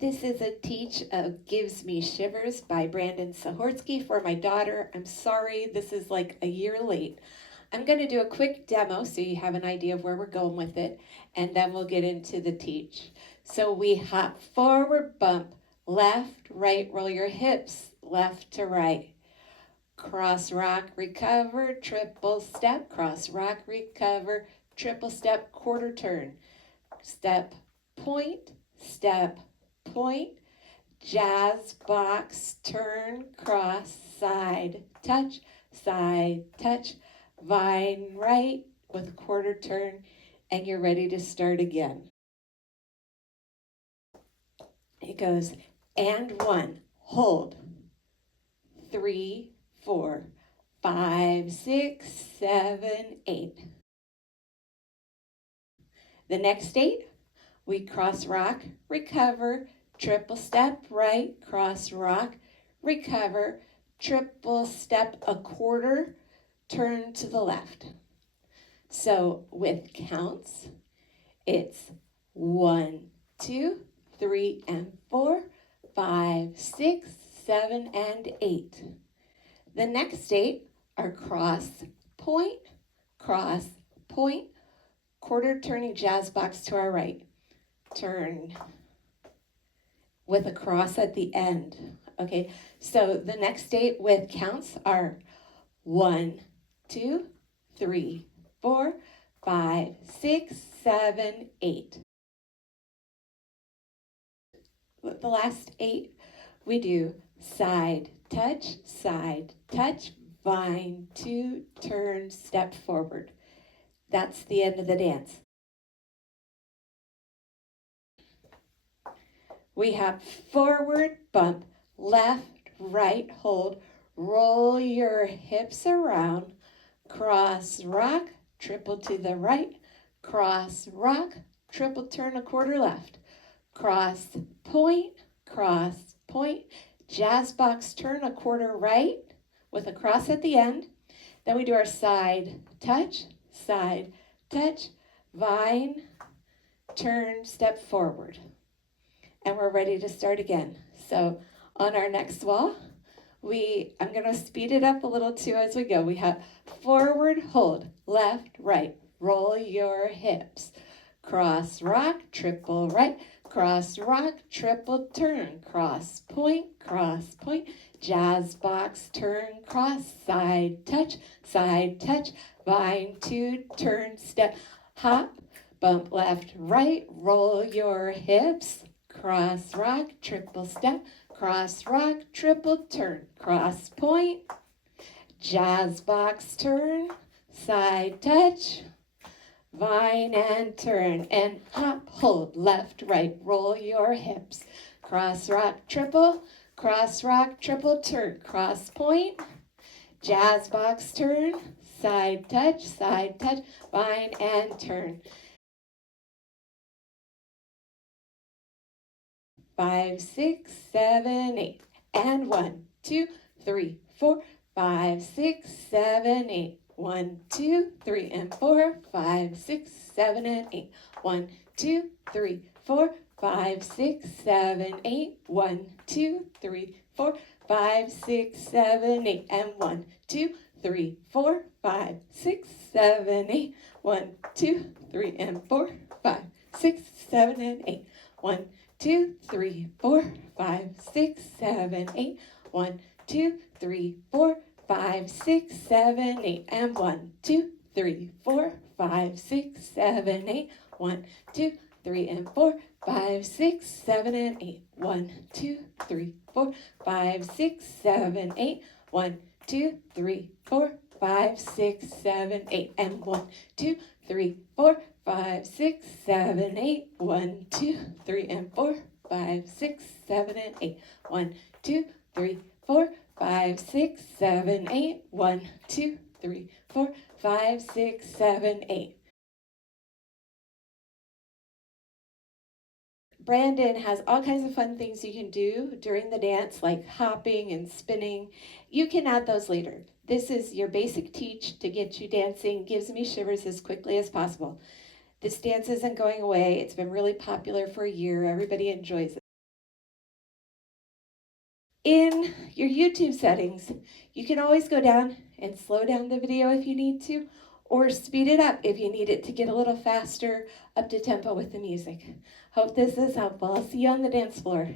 This is a teach of Gives Me Shivers by Brandon Zahorsky for my daughter. I'm sorry, this is like a year late. I'm going to do a quick demo so you have an idea of where we're going with it, and then we'll get into the teach. So we hop forward, bump, left, right, roll your hips, left to right. Cross, rock, recover, triple step, cross, rock, recover, triple step, quarter turn. Step, point, jazz box, turn, cross, side, touch, vine right with a quarter turn, and you're ready to start again. It goes, and 1, hold, 3, 4, 5, 6, 7, 8. The next 8, we cross rock, recover, triple step right, cross rock, recover, triple step a quarter, turn to the left. So with counts, it's 1, 2, 3, and 4, 5, 6, 7, and 8. The next 8 are cross, point, quarter turning jazz box to our right. Turn with a cross at the end. Okay, so the next 8 with counts are 1, 2, 3, 4, 5, 6, 7, 8. With the last 8, we do side, touch, vine, 2, turn, step forward. That's the end of the dance. We have forward, bump, left, right, hold, roll your hips around, cross, rock, triple to the right, cross, rock, triple turn a quarter left, cross, point, jazz box turn a quarter right with a cross at the end. Then we do our side, touch, vine, turn, step forward. And we're ready to start again. So on our next wall, I'm going to speed it up a little too as we go. We have forward, hold, left, right, roll your hips, cross, rock, triple right, cross, rock, triple turn, cross, point, jazz box, turn, cross, side, touch, vine, 2, turn, step, hop, bump, left, right, roll your hips, cross, rock, triple step, cross, rock, triple turn, cross, point, jazz box, turn, side, touch, vine and turn, and hop, hold, left, right, roll your hips, cross, rock, triple turn, cross, point, jazz box, turn, side, touch, vine and turn. 5, 6, 7, 8, and 1, 2, 3, 4, 5, 6, 7, 8. 1, 2, 3, and 4, 5, 6, 7, and 8. 1, 2, 3, 4, 5, 6, 7, 8. 1, 2, 3, 4, 5, 6, 7, 8. And 1, 2, 3, 4, 5, 6, 7, 8. 1, 2, 3, and 4, 5, 6, 7, and 8. 1, 2, 3, 4, 5, 6, 7, 8. 1, 2, 3, 4, 5, 6, 7, 8. And 1, 2, 3, 4, 5, 6, 7, 8. 1, 2, 3, and 4, 5, 6, 7, and 8. 1, 2, 3, 4, 5, 6, 7, 8. 1, 2, 3, 4, 5, 6, 7, 8. And 1, 2, 3, 4, 5, 6, 7, 8. 1, 2, 3, and 4, 5, 6, 7, and 8. 1, 2, 3, 4, 5, 6, 7, 8. 1, 2, 3, 4, 5, 6, 7, 8. Brandon has all kinds of fun things you can do during the dance, like hopping and spinning. You can add those later. This is your basic teach to get you dancing, Gives Me Shivers as quickly as possible. This dance isn't going away. It's been really popular for a year. Everybody enjoys it. In your YouTube settings, you can always go down and slow down the video if you need to, or speed it up if you need it to get a little faster, up to tempo with the music. Hope this is helpful. I'll see you on the dance floor.